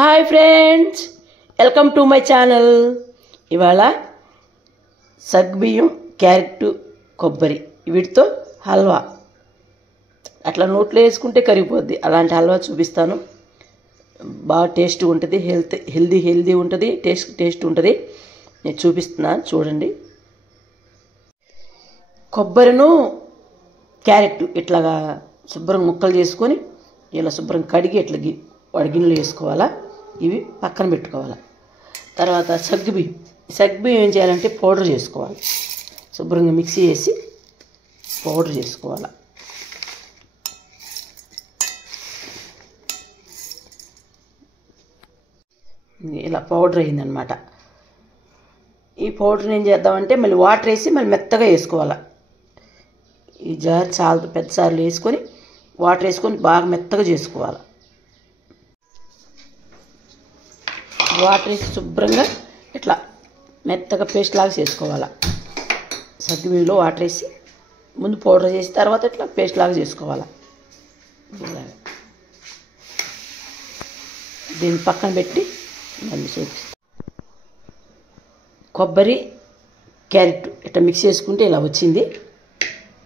Hi friends, welcome to my channel. ఇవాళ సగ్గుబియ్యం, carrot, కొబ్బరి వీటితో హల్వా అట్లా నోట్లో వేసుకుంటే కరిగిపోద్ది. అలాంటి హల్వా చూపిస్తాను. బాగా టేస్ట్ ఉంటుంది, హెల్దీ ఉంటుంది, టేస్ట్ ఉంటుంది. నేను చూపిస్తున్నాను చూడండి. కొబ్బరిను క్యారెట్ ఇట్లాగా శుభ్రం ముక్కలు చేసుకొని ఇలా శుభ్రం కడిగి ఇట్లా గిన్నెలు వేసుకోవాలా. ఇవి పక్కన పెట్టుకోవాలి. తర్వాత సగ్గుబియ్యం ఏం చేయాలంటే పౌడర్ చేసుకోవాలి. శుభ్రంగా మిక్సీ వేసి పౌడర్ చేసుకోవాలి. ఇలా పౌడర్ అయిందనమాట. ఈ పౌడర్ని ఏం చేద్దామంటే మళ్ళీ వాటర్ వేసి మళ్ళీ మెత్తగా వేసుకోవాలి. ఈ జార్ చాలా పెద్ద సార్లు వేసుకొని వాటర్ వేసుకొని బాగా మెత్తగా చేసుకోవాలి. వాటర్ వేసి శుభ్రంగా ఇట్లా మెత్తగా పేస్ట్ లాగా చేసుకోవాలి. సగ్గుబియ్యంలో వాటర్ వేసి ముందు పౌడర్ చేసి తర్వాత ఇట్లా పేస్ట్ లాగా చేసుకోవాలి. దీన్ని పక్కన పెట్టి మళ్ళీ చూపిస్తాను. కొబ్బరి, క్యారెట్ ఇట్లా మిక్స్ చేసుకుంటే ఇలా వచ్చింది.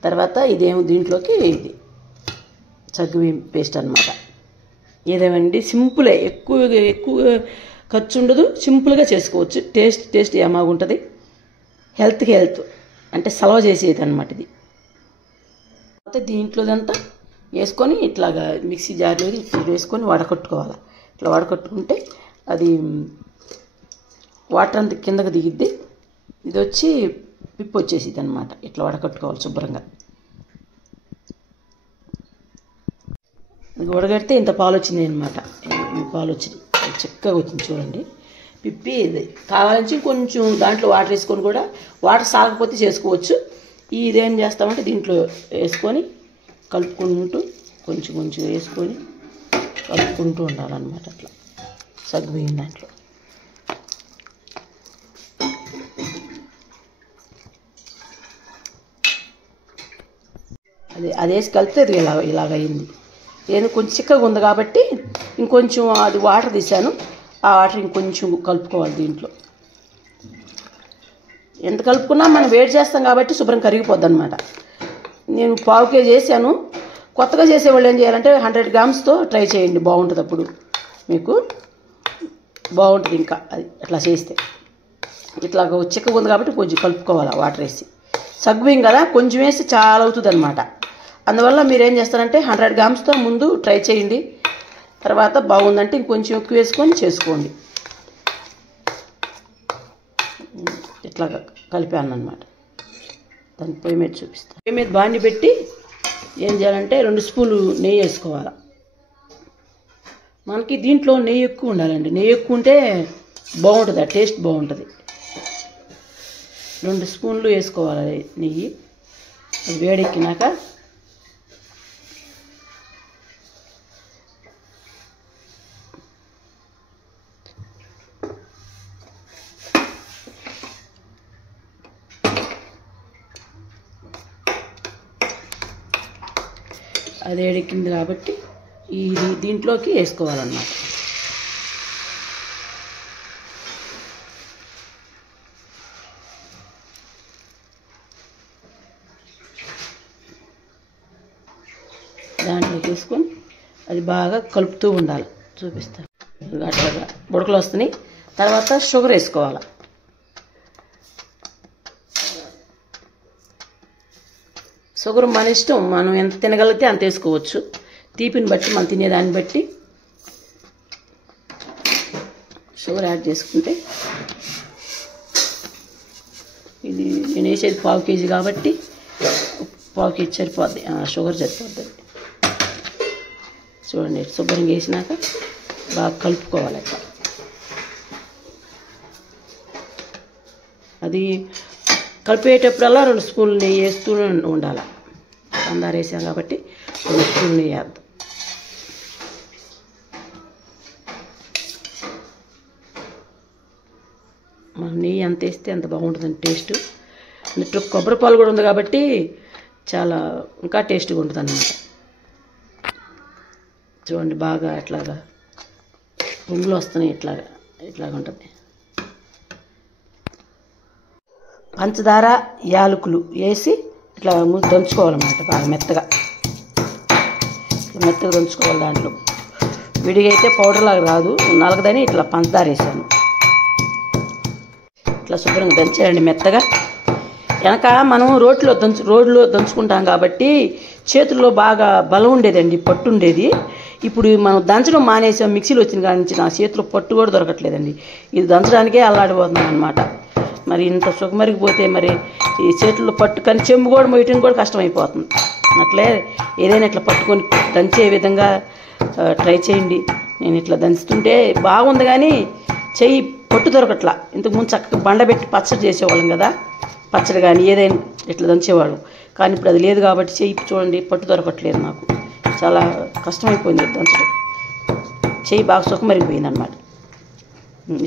తర్వాత ఇదేమో దీంట్లోకి ఇది సగ్గుబియ్యం పేస్ట్ అన్నమాట. ఏదేమండి సింపులే, ఎక్కువ ఖర్చు ఉండదు, సింపుల్గా చేసుకోవచ్చు. టేస్ట్ ఏమాగుంటుంది. హెల్త్ అంటే సలవ చేసేది అనమాట ఇది. తర్వాత దీంట్లోదంతా వేసుకొని ఇట్లాగా మిక్సీ జార్లో వేసుకొని వడకట్టుకోవాలి. ఇట్లా వడకట్టుకుంటే అది వాటర్ అంతా కిందకు దిగిద్ది. ఇది వచ్చి పిప్పు వచ్చేసిద్ది అనమాట. ఇట్లా వడకట్టుకోవాలి శుభ్రంగా. ఇది వడగడితే ఇంత పాలు వచ్చినాయి అనమాట. ఈ పాలు వచ్చినాయి, చిక్కగా వచ్చింది చూడండి. పిప్పి ఇది కావాలని కొంచెం దాంట్లో వాటర్ వేసుకొని కూడా, వాటర్ సాగకపోతే చేసుకోవచ్చు. ఇదేం చేస్తామంటే దీంట్లో వేసుకొని కలుపుకుంటూ కొంచెం వేసుకొని కలుపుకుంటూ ఉండాలన్నమాట. అట్లా సగ్గుబియ్యం దాంట్లో అది వేసి కలిపితే అది ఇలాగయింది. ఏదో కొంచెం చిక్కగా ఉంది కాబట్టి ఇంకొంచెం అది వాటర్ తీసాను. ఆ వాటర్ ఇంకొంచెం కలుపుకోవాలి దీంట్లో. ఎంత కలుపుకున్నా మనం వేడి చేస్తాం కాబట్టి శుభ్రం కరిగిపోద్ది అనమాట. నేను 1/2 kg చేశాను. కొత్తగా చేసేవాళ్ళు ఏం చేయాలంటే 100 grams ట్రై చేయండి, బాగుంటుంది. అప్పుడు మీకు బాగుంటుంది. ఇంకా అది అట్లా చేస్తే ఇట్లా చిక్కగా ఉంది కాబట్టి కొంచెం కలుపుకోవాలి వాటర్ వేసి. సగ్గుబియ్యం కదా, కొంచెం వేసి చాలా అవుతుంది అనమాట. అందువల్ల మీరు ఏం చేస్తారంటే 100 grams ముందు ట్రై చేయండి. తర్వాత బాగుందంటే ఇంకొంచెం ఎక్కువ వేసుకొని చేసుకోండి. ఇట్లా కలిపాను అనమాట. దాన్ని పొయ్యి మీద చూపిస్తాను. పొయ్యి మీద బాండి పెట్టి ఏం చేయాలంటే 2 స్పూన్లు నెయ్యి వేసుకోవాలి. మనకి దీంట్లో నెయ్యి ఎక్కువ ఉండాలండి. నెయ్యి ఎక్కువ ఉంటే బాగుంటుంది, ఆ టేస్ట్ బాగుంటుంది. 2 స్పూన్లు వేసుకోవాలి నెయ్యి. అది వేడెక్కినాక అది వేడెక్కింది కాబట్టి దీంట్లోకి వేసుకోవాలన్నమాట. దాంట్లోకి వేసుకొని అది బాగా కలుపుతూ ఉండాలి. చూపిస్తాను. అట్లాగా బుడకలు వస్తున్నాయి. తర్వాత షుగర్ వేసుకోవాలి. షుగర్ మన ఇష్టం, మనం ఎంత తినగలిగితే అంత వేసుకోవచ్చు. తీపిని బట్టి, మనం తినేదాన్ని బట్టి షుగర్ యాడ్ చేసుకుంటే, ఇది నేను వేసేది 1/2 kg కాబట్టి 1/2 kg సరిపోద్ది. షుగర్ సరిపోద్ది. చూడండి, శుభ్రంగా వేసినాక బాగా కలుపుకోవాలి. అట్లా అది కలిపేటప్పుడల్లా 2 స్పూన్లు నెయ్యి వేస్తూ ఉండాలి. అందరు వేసాం కాబట్టి 2 స్పూన్లు నెయ్యి వేద్దాం. మనం నెయ్యి అంత వేస్తే అంత బాగుంటుందండి టేస్ట్. నెక్స్ట్ కొబ్బరి పాలు కూడా ఉంది కాబట్టి చాలా ఇంకా టేస్ట్గా ఉంటుంది అన్నమాట. చూడండి బాగా అట్లాగా పొంగులు వస్తున్నాయి, ఇట్లాగ ఉంటుంది. పంచదార యాలకులు వేసి ఇట్లా దంచుకోవాలన్నమాట. బాగా మెత్తగా దంచుకోవాలి. దాంట్లో విడిగా అయితే పౌడర్ లాగా రాదు, నలగదని ఇట్లా పంచదార వేసాను. ఇట్లా శుభ్రంగా దంచాలండి మెత్తగా. వెనక మనం రోడ్లో దంచుకుంటాం కాబట్టి చేతుల్లో బాగా బలం ఉండేదండి, పట్టు ఉండేది. ఇప్పుడు మనం దంచడం మానేసాం, మిక్సీలో వచ్చిన కాడి నుంచి నా చేతిలో పట్టు కూడా దొరకట్లేదండి. ఇది దంచడానికే అల్లాడిపోతున్నాం అనమాట. మరి ఇంత సుఖమరిగిపోతే మరి ఈ చేతుల్లో పట్టు, కానీ చెంబు కూడా మోయటం కూడా కష్టమైపోతుంది. అట్లే ఏదైనా ఇట్లా పట్టుకొని దంచే విధంగా ట్రై చేయండి. నేను ఇట్లా దంచుతుంటే బాగుంది, కానీ చెయ్యి పట్టు దొరకట్లా. ఇంతకుముందు చక్కగా బండబెట్టి పచ్చడి చేసేవాళ్ళం కదా, పచ్చడి కానీ ఏదైనా ఇట్లా దంచేవాళ్ళం. కానీ ఇప్పుడు అది లేదు కాబట్టి చెయ్యి చూడండి పట్టు దొరకట్లేదు. నాకు చాలా కష్టమైపోయింది దంచడం. చెయ్యి బాగా సుఖమరిగిపోయింది అనమాట.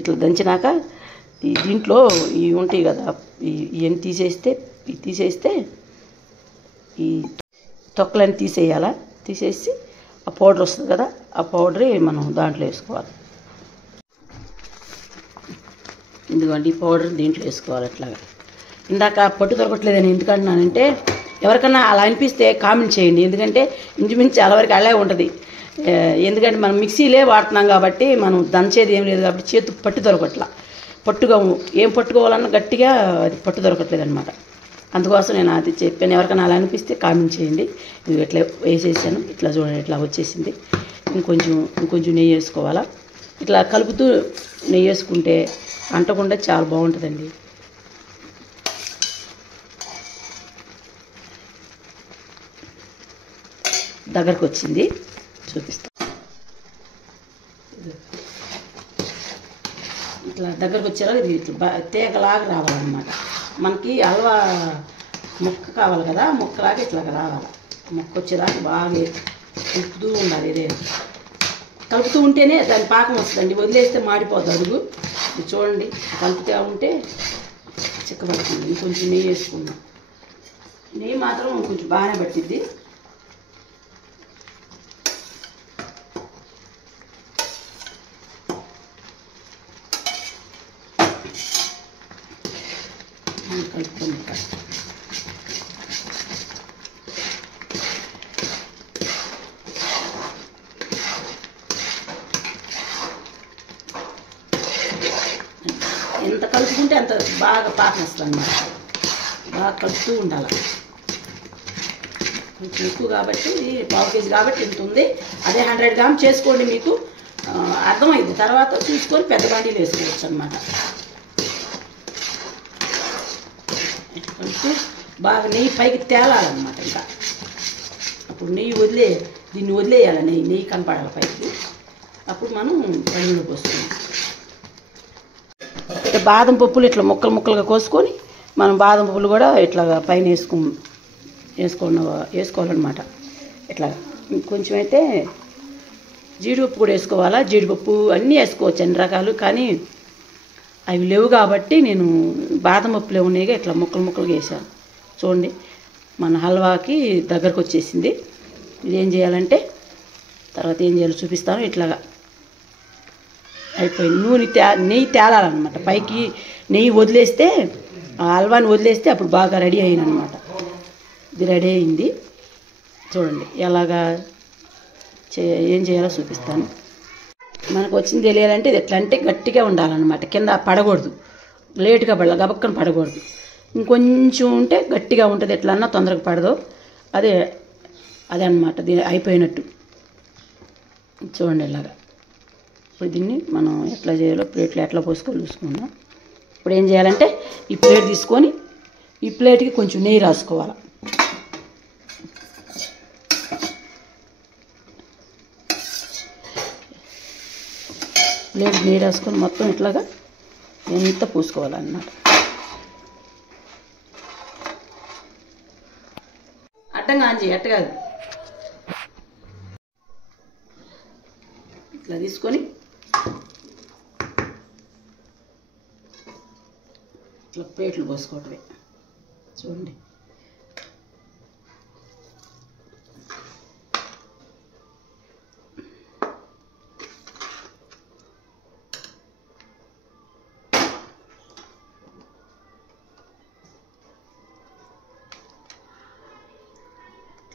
ఇట్లా దంచినాక దీంట్లో ఇవి ఉంటాయి కదా, ఇవన్నీ తీసేస్తే ఈ తొక్కలన్నీ తీసేయాలా. తీసేసి ఆ పౌడర్ వస్తుంది కదా, ఆ పౌడర్ మనం దాంట్లో వేసుకోవాలి. ఎందుకంటే ఈ పౌడర్ దీంట్లో వేసుకోవాలి. అట్లాగా ఇందాక పట్టు దొరకట్లేదని ఎందుకంటున్నానంటే, ఎవరికన్నా అలా అనిపిస్తే కామెంట్ చేయండి. ఎందుకంటే ఇంచుమించు చాలా వరకు అలాగే ఉంటుంది. ఎందుకంటే మనం మిక్సీలే వాడుతున్నాం కాబట్టి, మనం దంచేది ఏం లేదు కాబట్టి చేతికి పట్టు దొరకట్లా. పట్టుగా ఏం పట్టుకోవాలన్నా గట్టిగా అది పట్టు దొరకట్లేదు అనమాట. అందుకోసం నేను అది చెప్పాను. ఎవరికైనా అలా అనిపిస్తే కామెంట్ చేయండి. ఇది ఇట్లా వేసేసాను, ఇట్లా చూడండి ఇట్లా వచ్చేసింది. ఇంకొంచెం నెయ్యి వేసుకోవాలా. ఇట్లా కలుపుతూ నెయ్యి వేసుకుంటే అంటకుండా చాలా బాగుంటుందండి. దగ్గరకు వచ్చింది, చూపిస్తాను. ఇట్లా దగ్గరకు వచ్చేలా ఇది ఇట్లా తేగలాగా రావాలన్నమాట. మనకి హల్వా ముక్క కావాలి కదా, ముక్కలాగా ఇట్లాగా రావాలి. ముక్క వచ్చేదాకా బాగా కలుపుతూ ఉండాలి. ఇదే కలుపుతూ ఉంటేనే దాని పాకం వస్తుందండి. వదిలేస్తే మాడిపోతుంది అడుగు. ఇది చూడండి, కలుపుతూ ఉంటే చిక్కబడుతుంది. ఇంకొంచెం నెయ్యి వేసుకుందాం. నెయ్యి మాత్రం కొంచెం బాగానే పట్టిద్ది. కలుపుకోండి. ఎంత కలుపుకుంటే అంత బాగా పాకం వస్తుంది అన్నమాట. బాగా కలుపుతూ ఉండాలి. కొంచెం ఎక్కువ కాబట్టి, 1/2 కేజీ కాబట్టి ఇంత ఉంది. అదే 100 గ్రామ్ చేసుకోండి, మీకు అర్థమైంది. తర్వాత చూసుకొని పెద్ద బాండీలు వేసుకోవచ్చు అన్నమాట. కలుపుతూ బాగా నెయ్యి పైకి తేలాలన్నమాట. ఇంకా అప్పుడు దీన్ని వదిలేయాలి. నెయ్యి కనపడాలి పైకి. అప్పుడు మనం పళ్ళలో పోసుకుంటాం. ఇట్లా బాదం పప్పులు ఇట్లా ముక్కలుగా కోసుకొని మనం బాదం పప్పులు కూడా ఇట్లా పైన వేసుకోవాలన్నమాట. ఇట్లా కొంచెం అయితే జీడిపప్పు కూడా వేసుకోవాలా. జీడిపప్పు అన్నీ వేసుకోవచ్చు, అన్ని రకాలు. కానీ అవి లేవు కాబట్టి నేను బాదం పప్పులు ఉన్నాయిగా ఇట్లా ముక్కలుగా వేసాను. చూడండి, మన హల్వాకి దగ్గరకు వచ్చేసింది. ఇదేం చేయాలంటే తర్వాత ఏం చేయాలో చూపిస్తాను. ఇట్లాగా అయిపోయింది. నెయ్యి తేలాలన్నమాట. పైకి నెయ్యి వదిలేస్తే, ఆ హల్వాని వదిలేస్తే అప్పుడు బాగా రెడీ అయిందనమాట. ఇది రెడీ అయింది. చూడండి ఎలాగా ఏం చేయాలో చూపిస్తాను. మనకు వచ్చింది తెలియాలంటే ఇది ఎట్లా అంటే గట్టిగా ఉండాలన్నమాట. కింద పడకూడదు, లేటుగా గబక్కన పడకూడదు. ఇంకొంచెం ఉంటే గట్టిగా ఉంటుంది. ఎట్లన్నా తొందరగా పడదు. అదే అన్నమాట. దీని అయిపోయినట్టు. చూడండి ఇలాగా. ఇప్పుడు దీన్ని మనం ఎట్లా చేయాలో ప్లేట్లో ఎట్లా పోసుకొని చూసుకుందాం. ఇప్పుడు ఏం చేయాలంటే ఈ ప్లేట్ తీసుకొని ఈ ప్లేట్కి కొంచెం నెయ్యి రాసుకోవాలి. ప్లేట్ నెయ్యి రాసుకొని మొత్తం ఇట్లాగా ఎంత పూసుకోవాలన్నమాట. అడ్డంగా ఆంజీ అట్ట కాదు, ఇట్లా తీసుకొని ఇట్లా ప్లేట్లు పోసుకోవటమే. చూడండి,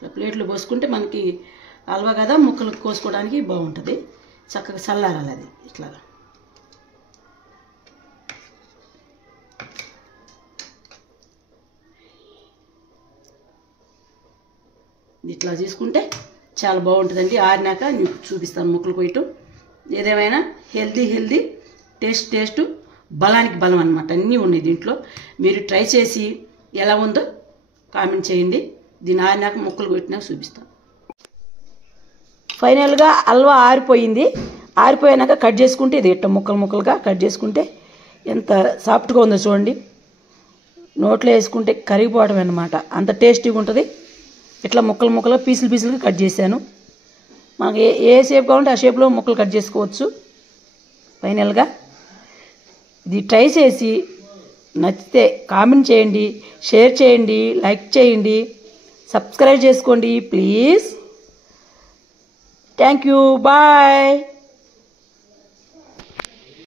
ఇట్లా ప్లేట్లో పోసుకుంటే మనకి హల్వా కదా, ముక్కలు కోసుకోవడానికి బాగుంటుంది. చక్కగా చల్లారాలి అది ఇట్లా. ఇట్లా చేసుకుంటే చాలా బాగుంటుందండి. ఆరినాక మీకు చూపిస్తాను ముక్కలు కొయ్యటం. ఏదేమైనా హెల్దీ టేస్ట్ బలానికి బలం అన్నమాట. అన్నీ ఉన్నాయి దీంట్లో. మీరు ట్రై చేసి ఎలా ఉందో కామెంట్ చేయండి. దీన్ని ఆరినాక ముక్కలు కొట్టినాక చూపిస్తాను. ఫైనల్గా హల్వా ఆరిపోయింది. ఆరిపోయాక కట్ చేసుకుంటే ఇది ఇట్ట ముక్కలుగా కట్ చేసుకుంటే ఎంత సాఫ్ట్గా ఉందో చూడండి. నోట్లో వేసుకుంటే కరిగిపోవడం అన్నమాట. అంత టేస్టీగా ఉంటుంది. ఇట్లా ముక్కలుగా పీసులుగా కట్ చేశాను. మనకి ఏ షేప్ కావాలంటే ఆ షేప్లో ముక్కలు కట్ చేసుకోవచ్చు. ఫైనల్గా ఇది ట్రై చేసి నచ్చితే కామెంట్ చేయండి, షేర్ చేయండి, లైక్ చేయండి, సబ్స్క్రైబ్ చేసుకోండి ప్లీజ్. Thank you. బాయ్.